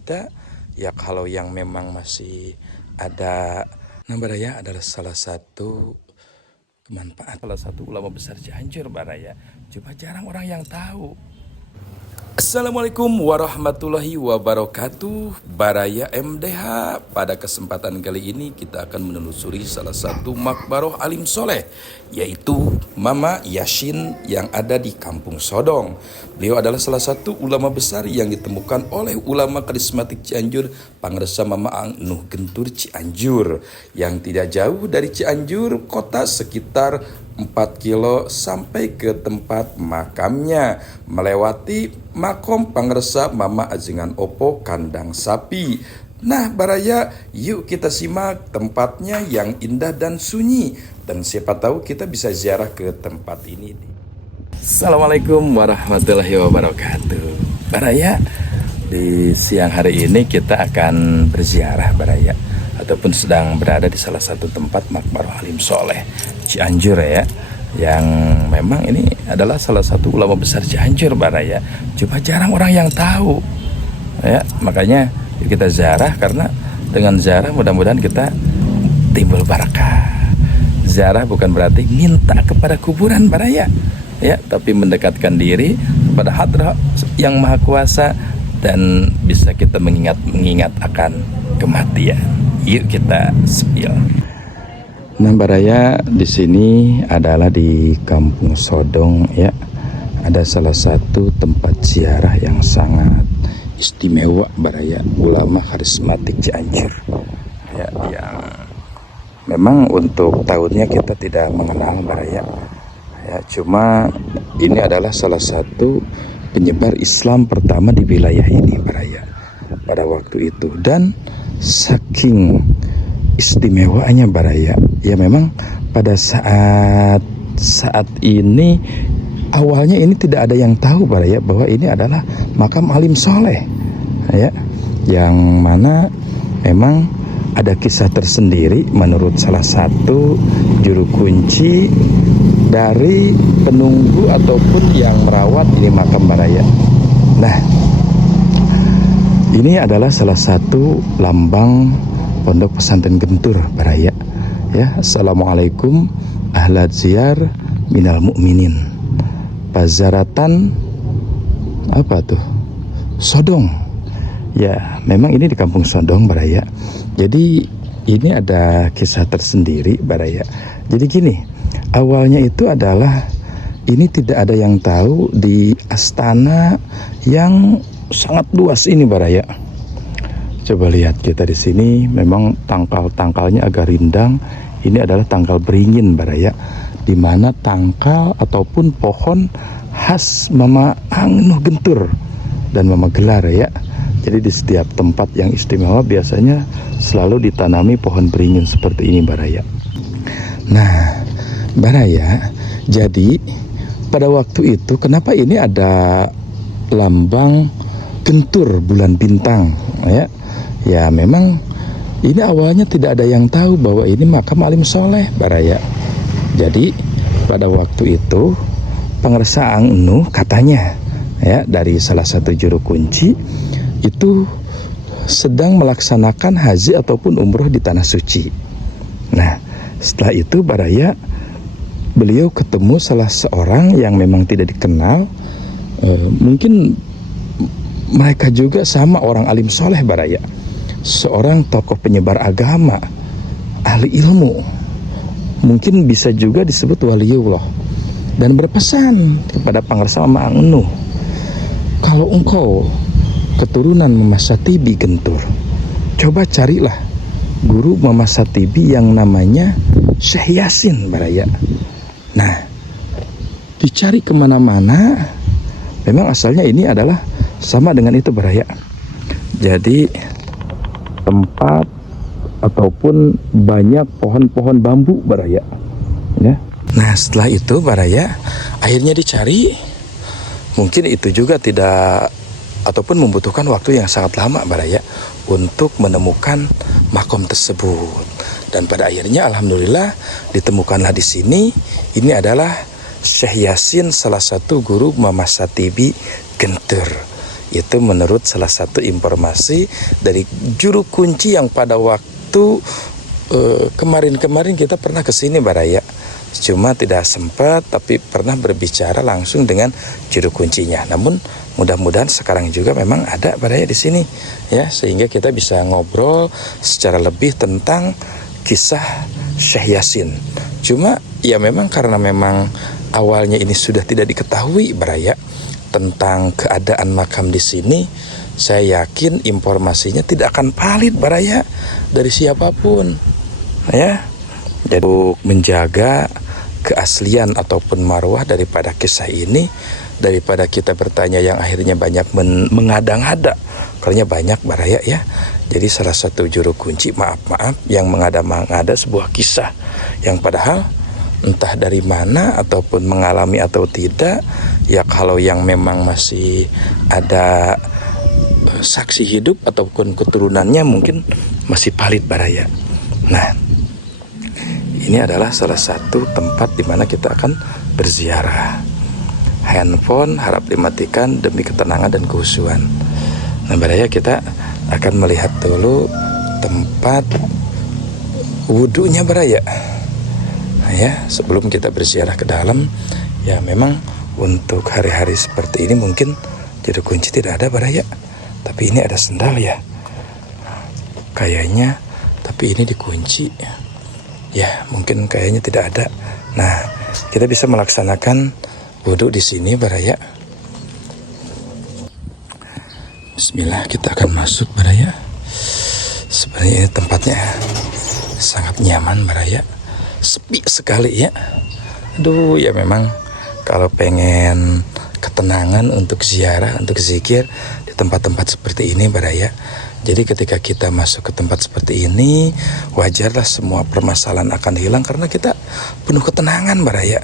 kita ya, kalau yang memang masih ada. Nah Baraya adalah salah satu manfaat, salah satu ulama besar Cianjur Baraya. Cuma jarang orang yang tahu. Assalamualaikum warahmatullahi wabarakatuh. Baraya MDH. Pada kesempatan kali ini kita akan menelusuri salah satu makbaroh alim soleh, yaitu Mama Yasin yang ada di Kampung Sodong. Beliau adalah salah satu ulama besar yang ditemukan oleh ulama karismatik Cianjur, Pangresa Mama Ang Nuh Gentur Cianjur, yang tidak jauh dari Cianjur kota, sekitar 4 kilo sampai ke tempat makamnya, melewati makom Pangresa Mama Ajengan Opo Kandang Sapi. Nah Baraya, yuk kita simak tempatnya yang indah dan sunyi, dan siapa tahu kita bisa ziarah ke tempat ini. Assalamualaikum warahmatullahi wabarakatuh. Baraya, di siang hari ini kita akan berziarah Baraya, ataupun sedang berada di salah satu tempat makbaroh alim soleh Cianjur ya, yang memang ini adalah salah satu ulama besar Cianjur Baraya. Cuma jarang orang yang tahu ya, makanya kita ziarah, karena dengan ziarah mudah-mudahan kita timbul barakah. Ziarah bukan berarti minta kepada kuburan Baraya ya, tapi mendekatkan diri kepada hadrah yang maha kuasa, dan bisa kita mengingat akan kematian. Yuk kita spill. Nah Baraya, di sini adalah di Kampung Sodong ya. Ada salah satu tempat ziarah yang sangat istimewa Baraya, ulama karismatik Cianjur ya, yang memang untuk tahunnya kita tidak mengenal Baraya ya. Cuma ini adalah salah satu penyebar Islam pertama di wilayah ini Baraya pada waktu itu, dan saking istimewanya Baraya ya, memang pada saat ini awalnya ini tidak ada yang tahu Baraya bahwa ini adalah makam alim soleh ya, yang mana memang ada kisah tersendiri menurut salah satu juru kunci dari penunggu ataupun yang merawat ini makam Baraya. Nah, ini adalah salah satu lambang Pondok Pesantren Gentur Baraya ya. Assalamualaikum ahlat ziyar minal mu'minin, Pazaratan apa tuh, Sodong ya. Memang ini di Kampung Sodong Baraya. Jadi ini ada kisah tersendiri Baraya. Jadi gini, awalnya itu adalah ini tidak ada yang tahu di astana yang sangat luas ini Baraya. Coba lihat kita di sini, memang tangkal-tangkalnya agak rindang. Ini adalah tangkal beringin Baraya, di mana tangkal ataupun pohon khas Mama Ang Nuh Gentur dan Mama Gelar ya. Jadi di setiap tempat yang istimewa biasanya selalu ditanami pohon beringin seperti ini Baraya. Nah Baraya, jadi pada waktu itu kenapa ini ada lambang gentur bulan bintang ya? Ya memang ini awalnya tidak ada yang tahu bahwa ini makam alim soleh Baraya. Jadi pada waktu itu Pangresa Ang Nuh katanya ya, dari salah satu juru kunci itu sedang melaksanakan haji ataupun umroh di tanah suci. Nah setelah itu Baraya, beliau ketemu salah seorang yang memang tidak dikenal, mungkin mereka juga sama orang alim soleh Baraya, seorang tokoh penyebar agama, ahli ilmu, mungkin bisa juga disebut waliullah, dan berpesan kepada Pangresa Mama Ang Nuh, kalau engkau keturunan Mama Satibi Gentur, coba carilah guru Mama Satibi yang namanya Syekh Yasin Baraya. Nah dicari kemana-mana, memang asalnya ini adalah sama dengan itu Baraya. Jadi tempat ataupun banyak pohon-pohon bambu Baraya ya. Nah setelah itu Baraya akhirnya dicari, mungkin itu juga tidak ataupun membutuhkan waktu yang sangat lama Baraya untuk menemukan makom tersebut, dan pada akhirnya alhamdulillah ditemukanlah di sini. Ini adalah Syekh Yasin, salah satu guru Mama Satibi Gentur Itu menurut salah satu informasi dari juru kunci yang pada waktu kemarin-kemarin kita pernah ke sini Baraya. Cuma tidak sempat, tapi pernah berbicara langsung dengan juru kuncinya. Namun mudah-mudahan sekarang juga memang ada Baraya di sini ya, sehingga kita bisa ngobrol secara lebih tentang kisah Syekh Yasin. Cuma ya memang karena memang awalnya ini sudah tidak diketahui Baraya tentang keadaan makam di sini, saya yakin informasinya tidak akan valid Baraya dari siapapun ya. Jadi menjaga keaslian ataupun marwah daripada kisah ini, daripada kita bertanya yang akhirnya banyak mengada-ngada, karena banyak Baraya ya. Jadi salah satu juru kunci maaf yang mengada-ngada sebuah kisah yang padahal entah dari mana ataupun mengalami atau tidak ya, kalau yang memang masih ada saksi hidup ataupun keturunannya mungkin masih valid Baraya. Nah, ini adalah salah satu tempat di mana kita akan berziarah. Handphone harap dimatikan demi ketenangan dan kehusuan. Nah Baraya, kita akan melihat dulu tempat wudhunya Baraya. Nah, ya, sebelum kita berziarah ke dalam, ya memang untuk hari-hari seperti ini mungkin juru kunci tidak ada Baraya, tapi ini ada sendal ya, kayaknya, tapi ini dikunci ya, mungkin kayaknya tidak ada. Nah, kita bisa melaksanakan wudhu di sini Baraya. Bismillah, kita akan masuk Baraya. Sebenarnya ini tempatnya sangat nyaman Baraya, sepi sekali ya. Aduh ya, memang kalau pengen ketenangan untuk ziarah, untuk zikir di tempat-tempat seperti ini Baraya. Jadi ketika kita masuk ke tempat seperti ini, wajarlah semua permasalahan akan hilang karena kita penuh ketenangan Baraya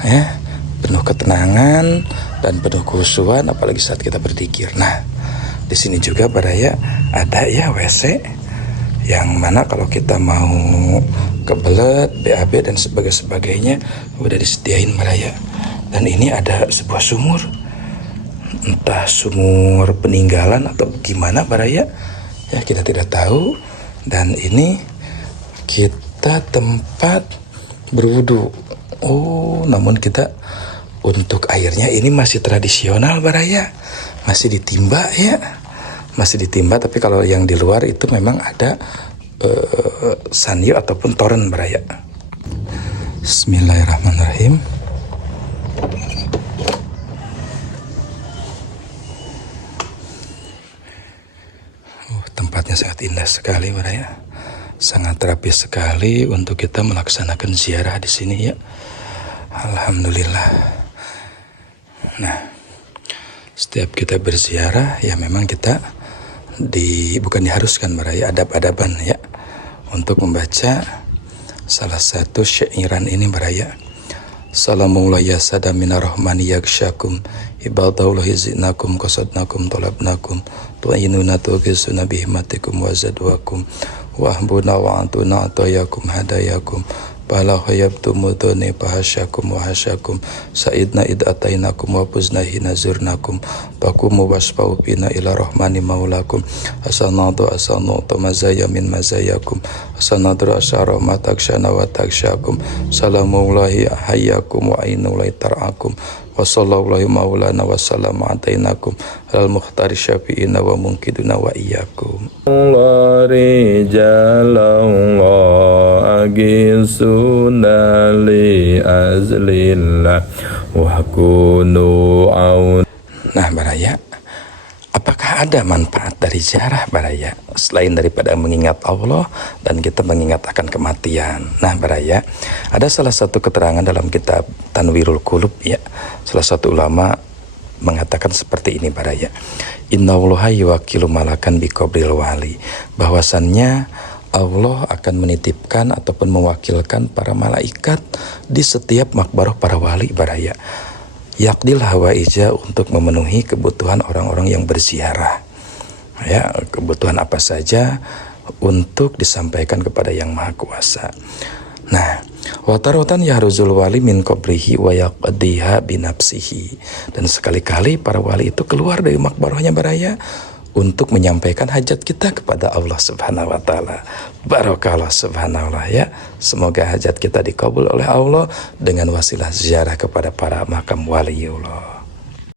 ya, penuh ketenangan dan penuh kekhusyuan, apalagi saat kita berzikir. Nah, di sini juga Baraya ada ya WC, yang mana kalau kita mau kebelet, BAB dan sebagainya udah disediain Baraya. Dan ini ada sebuah sumur, entah sumur peninggalan atau gimana Baraya ya, kita tidak tahu. Dan ini kita tempat berwudu. Oh, namun kita untuk airnya ini masih tradisional Baraya, masih ditimba ya, masih ditimba. Tapi kalau yang di luar itu memang ada sanyo ataupun toren Baraya. Bismillahirrahmanirrahim. Tempatnya sangat indah sekali Baraya, sangat rapi sekali untuk kita melaksanakan ziarah di sini ya. Alhamdulillah. Nah, setiap kita berziarah ya memang kita bukan diharuskan Baraya, adab-adaban ya, untuk membaca salah satu syairan ini Baraya. Salamullah ya sadamina rahmani yakshakum ibadallahi zinakum qasadnakum talabnakum tu'inuna tuqisuna bihimatikum wazadwakum wahbuna wa antuna atayakum hadayakum bala khayabtumuduni pahasyakum wahasyakum sa'idna idatainakum wa puznahi nazurnakum bakumu wasfau bina ila rahmani maulakum asanadu asanu mazaya min mazayakum asanadru asyara mataksyana wa taksyakum salamullahi hayyakum wa ainulai tar'akum wa sallallahu maulana wa salam atainakum al mukhtari syafi'ina wa mungkiduna wa iyyakum Allah rijalallah agisuna li azlillah wa kunu aun. Nah Baraya, apakah ada manfaat dari ziarah Baraya selain daripada mengingat Allah dan kita mengingat akan kematian? Nah Baraya, ada salah satu keterangan dalam kitab Tanwirul Qulub ya, salah satu ulama mengatakan seperti ini Baraya. Innallaha yuwakkilu malakan biqabril wali, bahwasannya Allah akan menitipkan ataupun mewakilkan para malaikat di setiap makbarah para wali Baraya. Yakdil hawaija, untuk memenuhi kebutuhan orang-orang yang berziarah ya, kebutuhan apa saja untuk disampaikan kepada Yang Maha Kuasa. Nah, Wa taratan yahruzul wali min qabrihi wa yaqdiha binafsihi. Dan sekali-kali para wali itu keluar dari makbarahnya baraya untuk menyampaikan hajat kita kepada Allah Subhanahu wa taala. Barakallah subhanallah ya. Semoga hajat kita dikabul oleh Allah dengan wasilah ziarah kepada para makam waliullah.